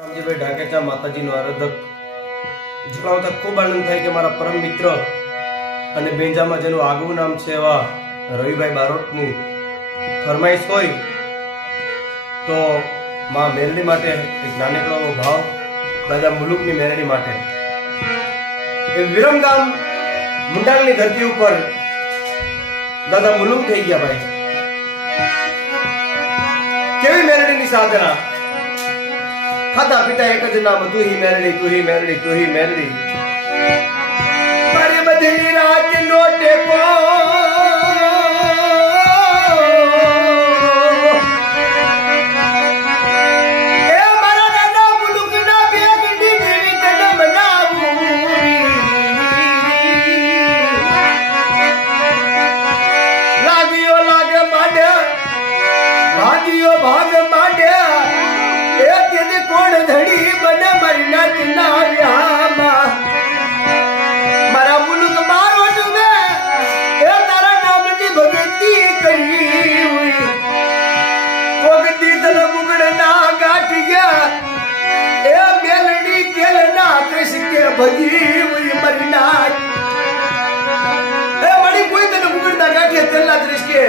રામજીભાઈ ઢાકેચા માતાજીનો આરાધક જણાવતા ખૂબ આનંદ થાય કે મારા પરમ મિત્ર અને બેંજામાં જેનું આગવું નામ છે એવા રવિભાઈ બારોટની ફરમાઈશ હોય તો માં મેરડી માટે એક નાનકડો ભાવ દાદા મુલુકની મેરડી માટે એ વિરમગામ મુંડાલની ધરતી ઉપર દાદા મુલુક થઈ ગયા ભાઈ. કેવી મેરડીની સાધના, ખાતા પીતા એક જ નામ, તું હી મેરડી, તું હી મેરડી, તું હી મેરડી. મારી બધી રાત નો ટેકો એ મારા દાદા મુલુકના બે ગંડી દેવી તને બનાવું. લાગ્યો લાગે માંડે, ભાગ્યો ભાગ માંડે, કોણ ધડી બને મારી નાચના વ્યામાં. મારા મુલુક મારો ડૂબે એ તારા નામની ભગતી કરી. કોક દીધલ મુગડ ના ગાંઠ ગયા એ બેલડી તેલ ના કૃષ્કે ભજી હુઈ મારી નાચ. એ મળી કોઈ તને મુગડ ના ગાંઠે તેલ ના કૃષ્કે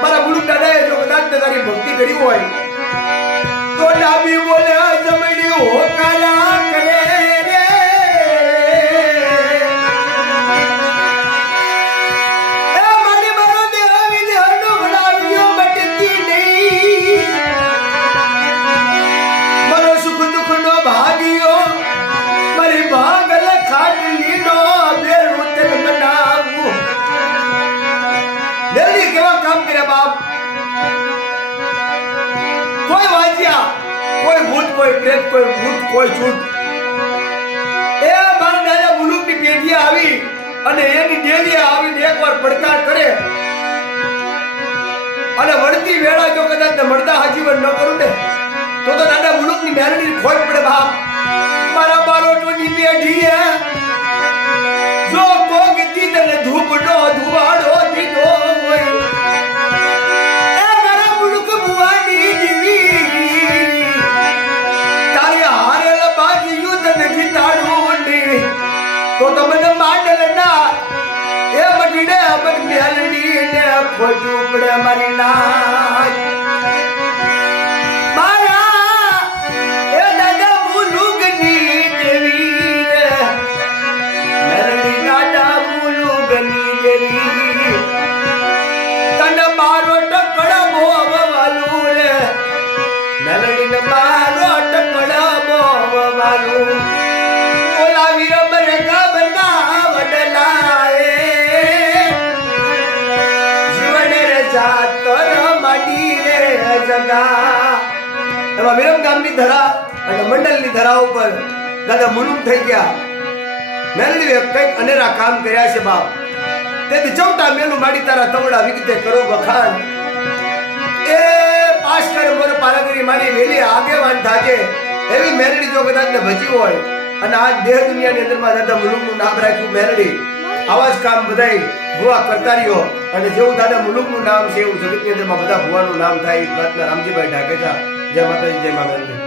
મારા મુલુક દાદાએ જો કદાચ તારી ભક્તિ કરી હોય તો ડાબી બોલે જમણી હોકારા કરે રે. એ મારી મારો દેહ વિદેહનો બનાવ્યો મટતી નહીં. મારો સુખ દુઃખનો ભાગ્યો મારી ભાગલ ખાટલીનો બેરું તેલ બનાવું. જલ્દી કેવા કામ કર્યા બાપ. કોઈ વાજ્યા, કોઈ ભૂત, કોઈ પ્રેત, કોઈ ભૂત, કોઈ છૂટ. એ મારા દાદા મુલુકની પેઢી આવી અને એની દેવી આવીને એકવાર પડકાર કરે અને વળતી વેળા જો કદાચ મળતા આજીવન ન કરું ને તો દાદા મુલુકની મેરડી ખોટ પડે બાપ. મારા બારોટોની પેઢીએ જો કોક દીધને ધૂપનો ધુવાડો દીધો હોય એ મારા મુલુક ભુવાની દેવી તારી હારેલ બાજી યુદ્ધ નથી તાડવું તો તમને માંડલ ના એ બગડે અમર મેલડી ને ખોટું પડે મારી નાચ. મારા એ દાદા મુલુગની દેવી મેલડી દાદા મુલુગની દેવી તને મારો ટકડા બોવાલું રે મેલડી ને મારો ટકડા બોવાલું. ઓલા વીરમ રે ગબના વડલાએ જીવન રે જાતર માડી રે જગા. એમાં વિરમગામની ધરા અને મંડલની ધરા ઉપર દાદા મુલુક થઈ ગયા. મેલડીએ કંઈક અનેરા કામ કર્યા છે બાપ. તેથી ચૌટા મેલું માડી તારા તવડા વિગતે કરો વખાણ. એ પાસ કર મોર પારાગરી મારી વેલી આગેવાન થાજે એવી મેરડી જો કદાચ ને ભજી હોય અને આ દેહ દુનિયાની અંદરમાં દાદા મુલુકનું નામ રાખ્યું મેરડી. આવા જ કામ બધાય ભુવા કરતા રહ્યો અને જેવું દાદા મુલુકનું નામ છે એવું જગતની અંદરમાં બધા ભુવાનું નામ થાય. પ્રાર્થના રામજીભાઈ ઢાકેચા. જય માતાજી, જય મા મેરડી.